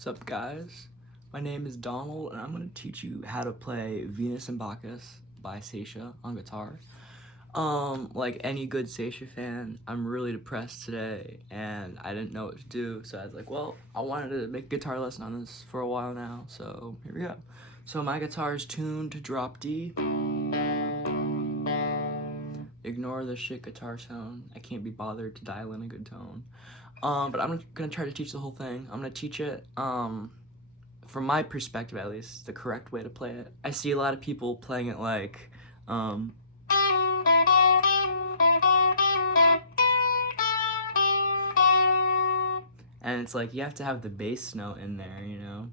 What's up, guys? My name is Donald, and I'm going to teach you how to play Venus and Bacchus by Saetia on guitar. Like any good Saetia fan, I'm really depressed today, and I didn't know what to do, so I was like, well, I wanted to make a guitar lesson on this for a while now, so here we go. So my guitar is tuned to drop D. Ignore the shit guitar tone. I can't be bothered to dial in a good tone. But I'm gonna try to teach the whole thing. I'm gonna teach it, from my perspective at least, the correct way to play it. I see a lot of people playing it like, and it's like you have to have the bass note in there, you know?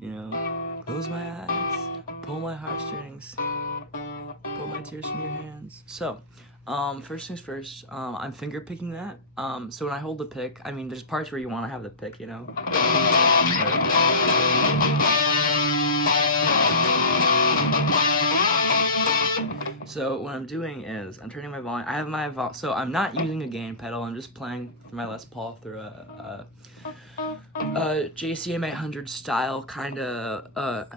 You know, close my eyes, pull my heartstrings, pull my tears from your hands. So, first things first, I'm finger picking that. So when I hold the pick, I mean, there's parts where you want to have the pick, you know? So what I'm doing is, I'm turning my volume, I have my so I'm not using a gain pedal, I'm just playing my Les Paul through a JCM 800 style kind of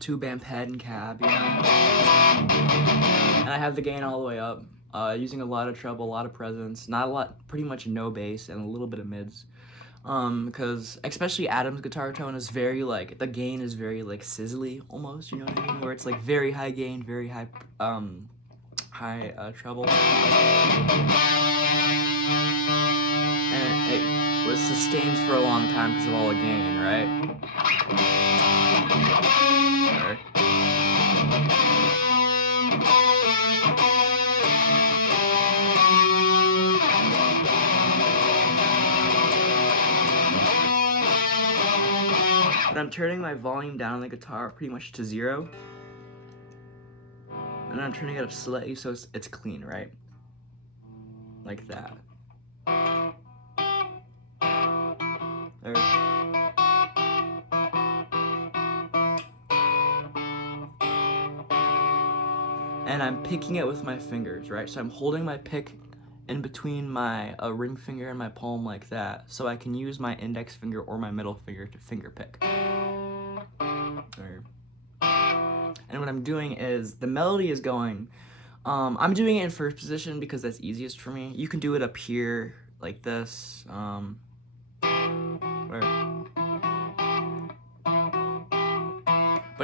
two-band pad and cab, you know? And I have the gain all the way up, using a lot of treble, a lot of presence, not a lot, pretty much no bass, and a little bit of mids. Because especially Adam's guitar tone is very like, the gain is very like sizzly almost, you know what I mean? Where it's like very high gain, very high, treble. And it was sustained for a long time because of all the gain, right? But I'm turning my volume down on the guitar pretty much to 0. And I'm turning it up slightly so it's clean, right? Like that. There. And I'm picking it with my fingers, right? So I'm holding my pick in between my ring finger and my palm like that, so I can use my index finger or my middle finger to finger pick. And what I'm doing is, the melody is going, I'm doing it in first position because that's easiest for me. You can do it up here, like this, but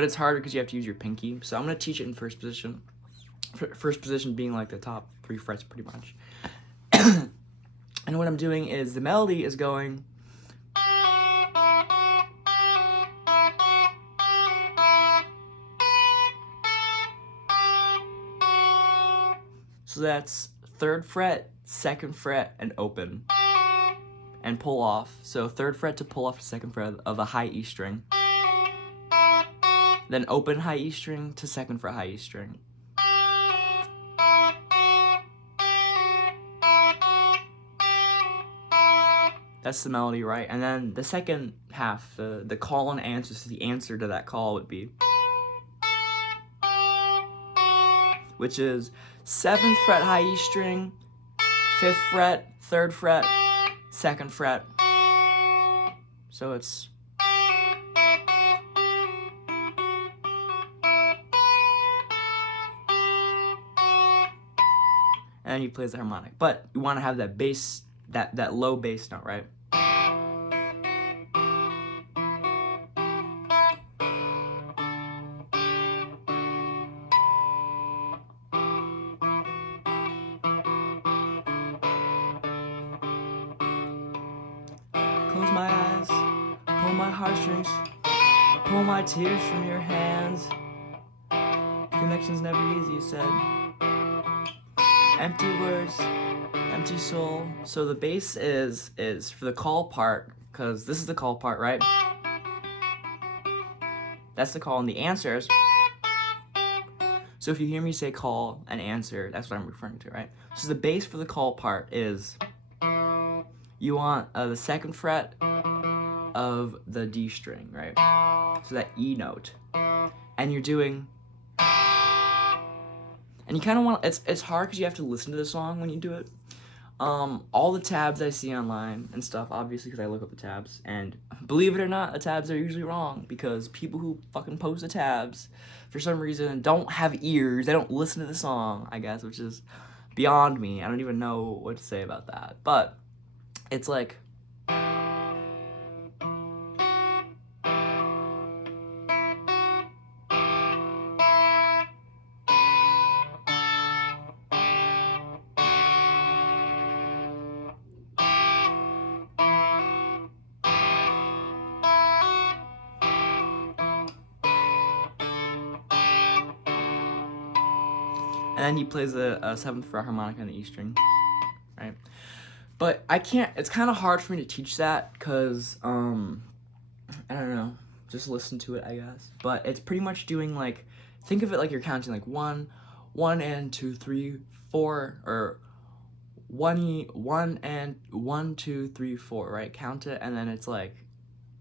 it's harder because you have to use your pinky, so I'm gonna teach it in first position. First position being like the top 3 frets pretty much. And what I'm doing is, the melody is going, so that's 3rd fret, 2nd fret, and open, and pull off. So 3rd fret to pull off the 2nd fret of a high E string, then open high E string to 2nd fret high E string. That's the melody, right? And then the second half, the call and answer, so the answer to that call would be, which is 7th fret high E string, 5th fret, 3rd fret, 2nd fret. So it's, and he plays the harmonic. But you want to have that bass, that low bass note, right? Close my eyes, pull my heartstrings, pull my tears from your hands. Connection's never easy, you said. Empty words, empty soul. So the bass is for the call part, because this is the call part, right? That's the call, and the answer is, so if you hear me say call and answer, that's what I'm referring to, right? So the bass for the call part is, you want the 2nd fret of the D string, right? So that E note. And you're doing, and you kind of want, it's hard because you have to listen to the song when you do it. All the tabs I see online and stuff, obviously because I look up the tabs, and believe it or not, the tabs are usually wrong because people who fucking post the tabs, for some reason, don't have ears, they don't listen to the song, I guess, which is beyond me. I don't even know what to say about that, but it's like, and then he plays a 7th fret harmonica on the E string, right? But I can't, it's kind of hard for me to teach that because, I don't know, just listen to it, I guess. But it's pretty much doing like, think of it like you're counting like 1 and 2, 3, 4, or 1 and 1, 2, 3, 4, right? Count it, and then it's like,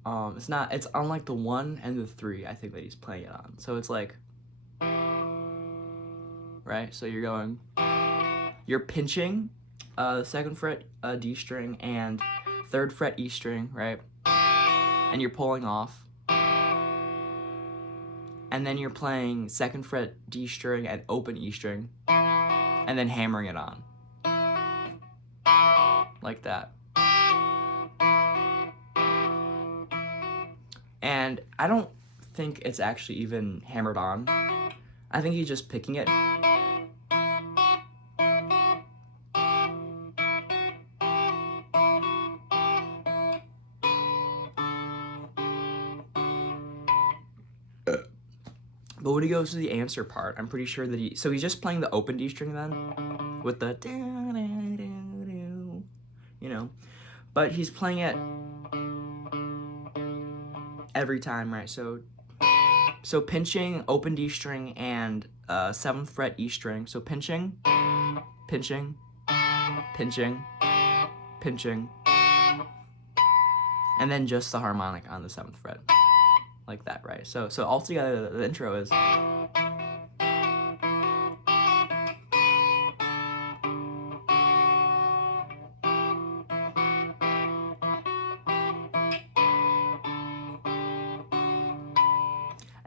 it's unlike the 1 and the 3, I think, that he's playing it on. So it's like, right? So you're pinching the 2nd fret D string and 3rd fret E string, right? And you're pulling off. And then you're playing 2nd fret D string and open E string, and then hammering it on. Like that. And I don't think it's actually even hammered on. I think he's just picking it. But when he goes to the answer part, I'm pretty sure that he's just playing the open D string then, with the, you know, but he's playing it every time, right? So pinching, open D string, and 7th fret E string. So pinching, pinching, pinching, pinching, and then just the harmonic on the 7th fret. Like that, right? So altogether, the intro is, and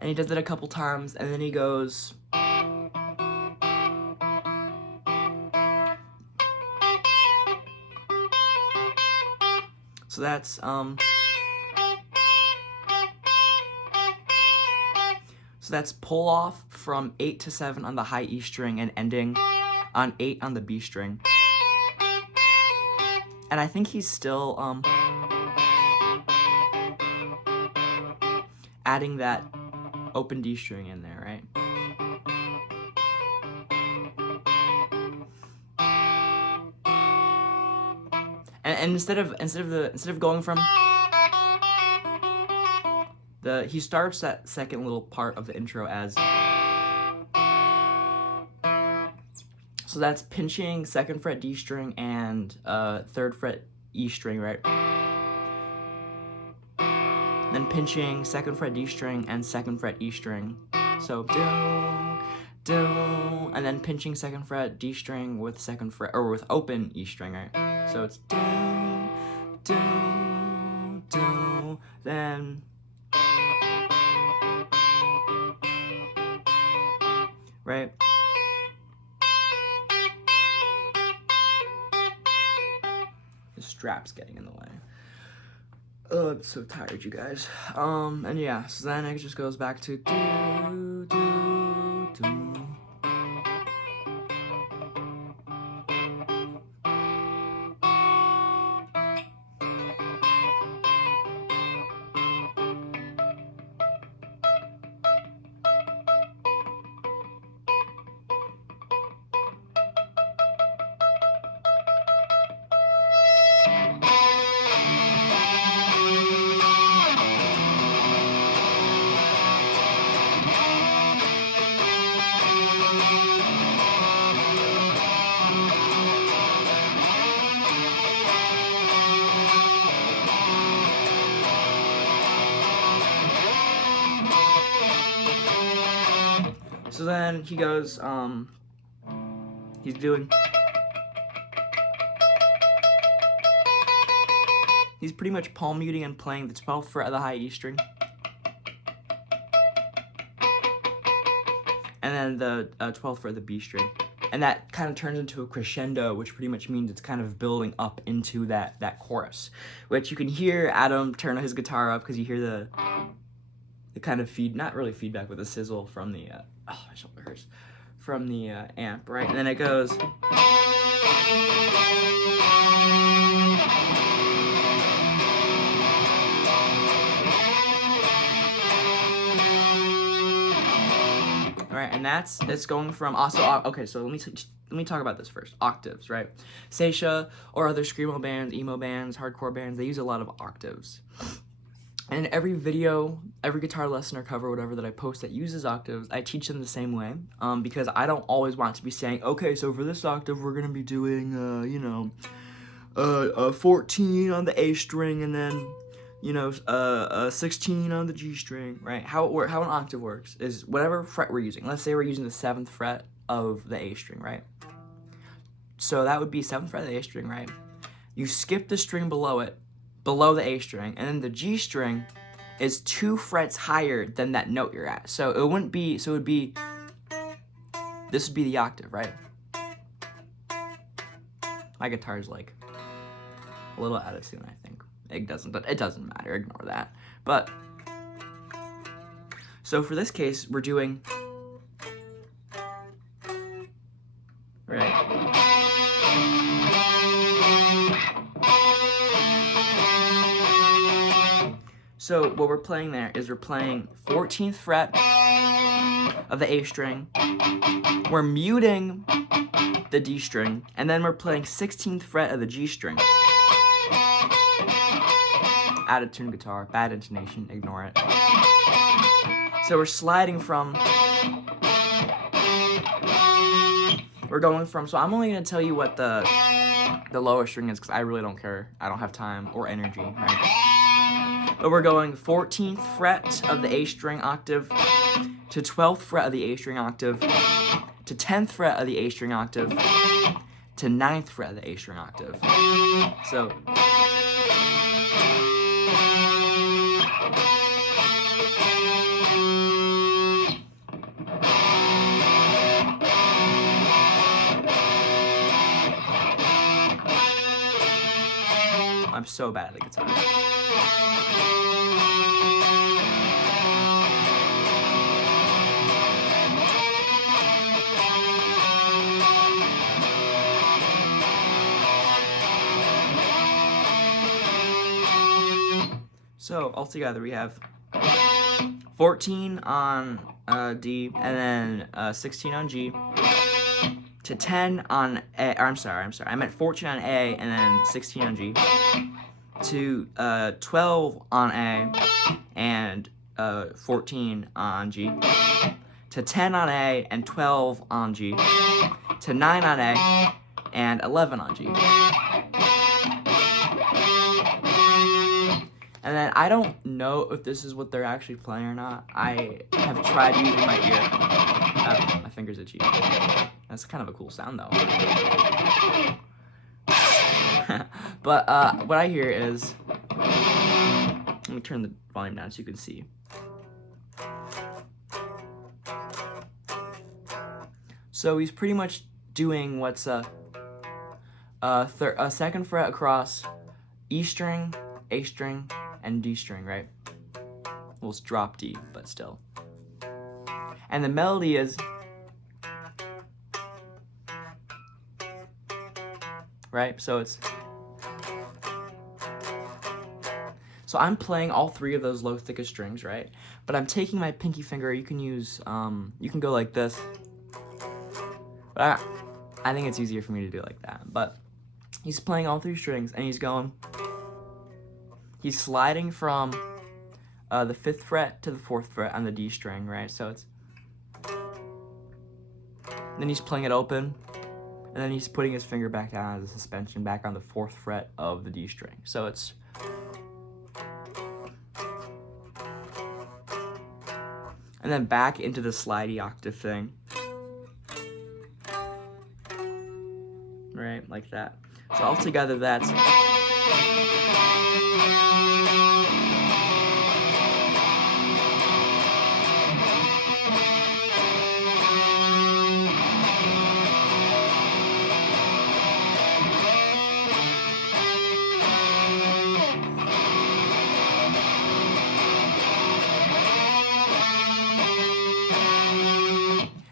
he does it a couple times, and then he goes, so that's so that's pull off from 8 to 7 on the high E string and ending on 8 on the B string. And I think he's still adding that open D string in there, right? And instead of going from he starts that second little part of the intro as, so that's pinching 2nd fret D string and 3rd fret E string, right? Then pinching 2nd fret D string and 2nd fret E string. So do, and then pinching 2nd fret D string with 2nd fret, or with open E string, right? So it's do, then right? The strap's getting in the way. Oh, I'm so tired, you guys. And yeah, so then it just goes back to do, do, do. So then he goes, he's doing, he's pretty much palm muting and playing the 12th fret of the high E string. And then the 12th fret of the B string. And that kind of turns into a crescendo, which pretty much means it's kind of building up into that chorus. Which you can hear Adam turn his guitar up because you hear the kind of not really feedback, but the sizzle from the, my shoulder hurts, from the amp, right? And then it goes. Right, and it's going from also, okay, so let me talk about this first. Octaves, right? Saetia or other screamo bands, emo bands, hardcore bands, they use a lot of octaves. And in every video, every guitar lesson or cover, whatever that I post that uses octaves, I teach them the same way, because I don't always want to be saying, okay, so for this octave, we're gonna be doing, 14 on the A string, and then 16 on the G string, right? How an octave works is whatever fret we're using. Let's say we're using the 7th fret of the A string, right? So that would be 7th fret of the A string, right? You skip the string below it, below the A string, and then the G string is 2 frets higher than that note you're at. So it wouldn't be, so it would be, this would be the octave, right? My guitar's like a little out of tune, I think. It doesn't matter, ignore that. But, so for this case, we're doing, right? So what we're playing there is we're playing 14th fret of the A string, we're muting the D string, and then we're playing 16th fret of the G string. Out of tune guitar, bad intonation, ignore it. So we're sliding from, we're going from, so I'm only gonna tell you what the lower string is because I really don't care. I don't have time or energy, right? But we're going 14th fret of the A string octave to 12th fret of the A string octave to 10th fret of the A string octave to 9th fret of the A string octave. So, I'm so bad at the guitar. So altogether we have 14 on D, and then 16 on G, to 10 on A, or I'm sorry, I meant 14 on A and then 16 on G, to 12 on A and 14 on G, to 10 on A and 12 on G, to 9 on A and 11 on G. And then I don't know if this is what they're actually playing or not. I have tried using my ear. My finger's itchy. That's kind of a cool sound though. But what I hear is, let me turn the volume down so you can see. So he's pretty much doing what's a 2nd fret across E string, A string, and D string, right? Well, it's drop D, but still. And the melody is, right? So it's, so I'm playing all 3 of those low thickest strings, right? But I'm taking my pinky finger. You can use, you can go like this. But I think it's easier for me to do like that. But he's playing all 3 strings, and he's going, he's sliding from the 5th fret to the 4th fret on the D string, right? So it's, then he's playing it open, and then he's putting his finger back down as a suspension back on the 4th fret of the D string. So it's, and and then back into the slidey octave thing. Right, like that. So altogether that's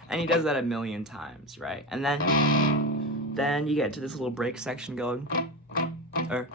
and he does that a million times, right? And then you get to this little break section going, or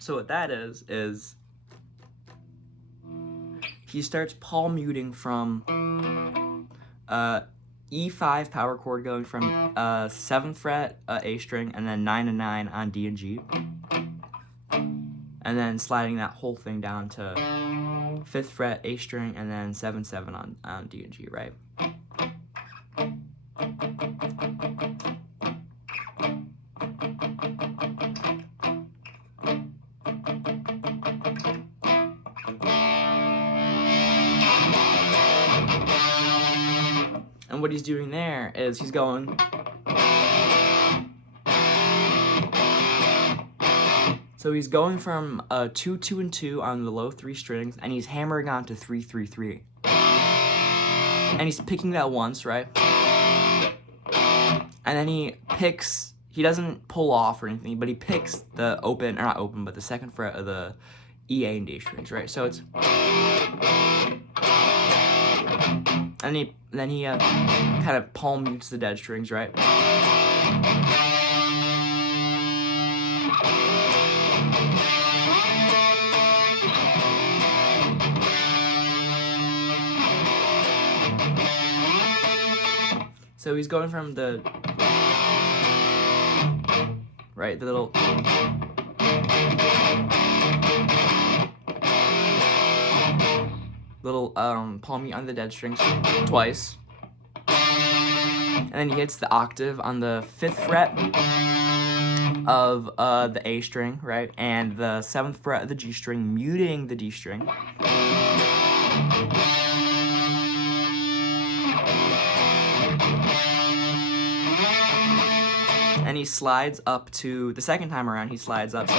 so what that is he starts palm muting from E5 power chord going from 7th fret A string, and then 9 and 9 on D and G, and then sliding that whole thing down to 5th fret A string, and then 7/7 on D and G, right? And what he's doing there is he's going, so he's going from 2, 2, and 2 on the low 3 strings, and he's hammering on to 3, 3, 3. And he's picking that once, right? And then he doesn't pull off or anything, but he picks the open, or not open, but the 2nd fret of the E, A, and D strings, right? So it's, and then he kind of palm mutes the dead strings, right? So he's going from the little palm mute on the dead strings twice, and then he hits the octave on the 5th fret of the A string, right, and the 7th fret of the G string, muting the D string. And he slides up to, the second time around, he slides up to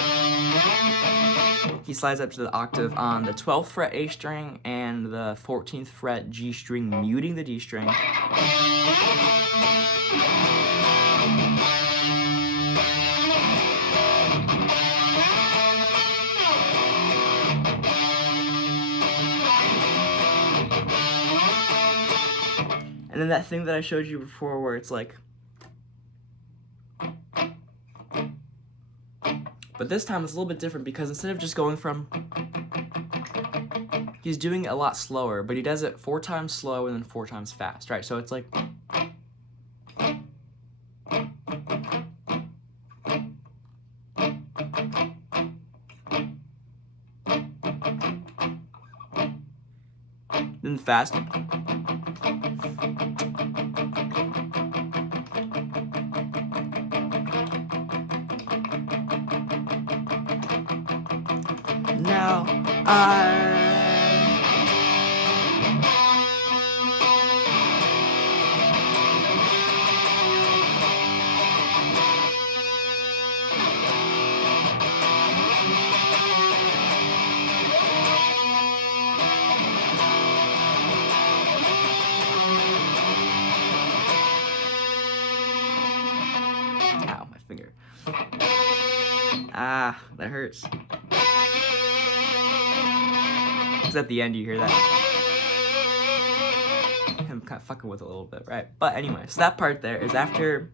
the octave on the 12th fret A string and the 14th fret G string, muting the D string. And then that thing that I showed you before where it's like, but this time it's a little bit different because instead of just going from, he's doing it a lot slower, but he does it 4 times slow and then 4 times fast, right? So it's like, then fast. Now ow, my finger. Ah, that hurts. Because at the end you hear that. I'm kind of fucking with it a little bit, right? But anyway, so that part there is after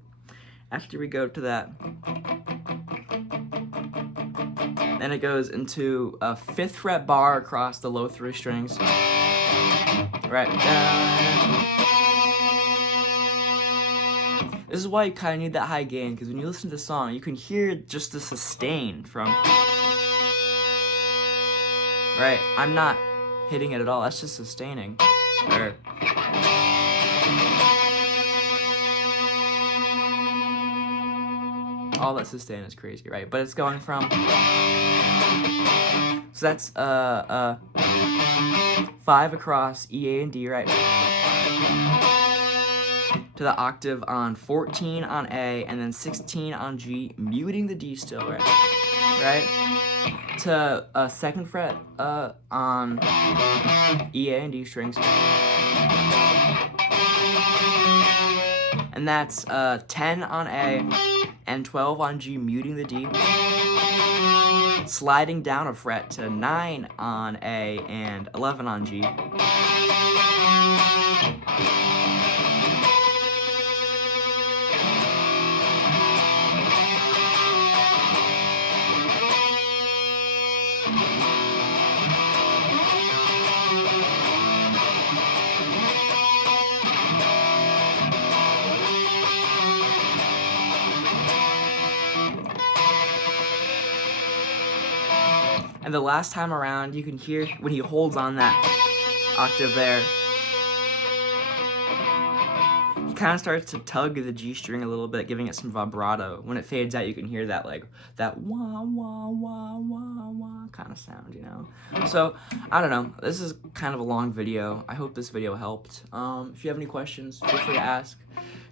we go to that Then it goes into a 5th fret bar across the low 3 strings. Right. This is why you kind of need that high gain, because when you listen to the song, you can hear just the sustain from. Right. I'm not hitting it at all. That's just sustaining. Or, all that sustain is crazy, right? But it's going from. So that's 5 across E, A, and D, right? To the octave on 14 on A, and then 16 on G, muting the D still, right? Right? To a 2nd fret on E, A, and D strings. And that's 10 on A and 12 on G, muting the D. Sliding down a fret to 9 on A and 11 on G. And the last time around, you can hear when he holds on that octave there, he kind of starts to tug the G string a little bit, giving it some vibrato. When it fades out, you can hear that, like, that wah, wah, wah, wah, wah kind of sound, you know? So, I don't know. This is kind of a long video. I hope this video helped. If you have any questions, feel free to ask.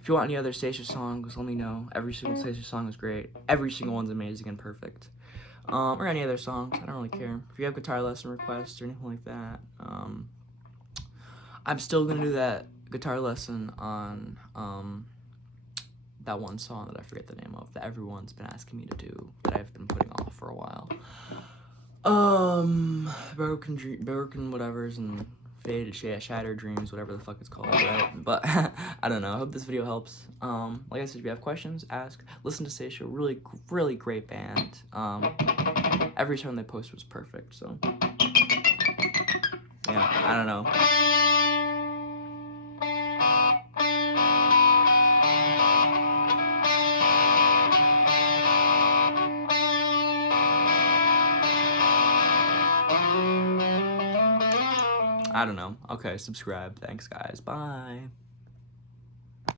If you want any other Saetia songs, let me know. Every single Saetia song is great. Every single one's amazing and perfect. Or any other songs, I don't really care. If you have guitar lesson requests or anything like that, I'm still gonna do that guitar lesson on that one song that I forget the name of, that everyone's been asking me to do, that I've been putting off for a while. Broken whatevers and faded, shattered dreams, whatever the fuck it's called, right? But I don't know. I hope this video helps. Like I said, if you have questions, ask. Listen to Saetia, really great band. Every time they post was perfect. So yeah, I don't know. I don't know. Okay, subscribe. Thanks, guys. Bye.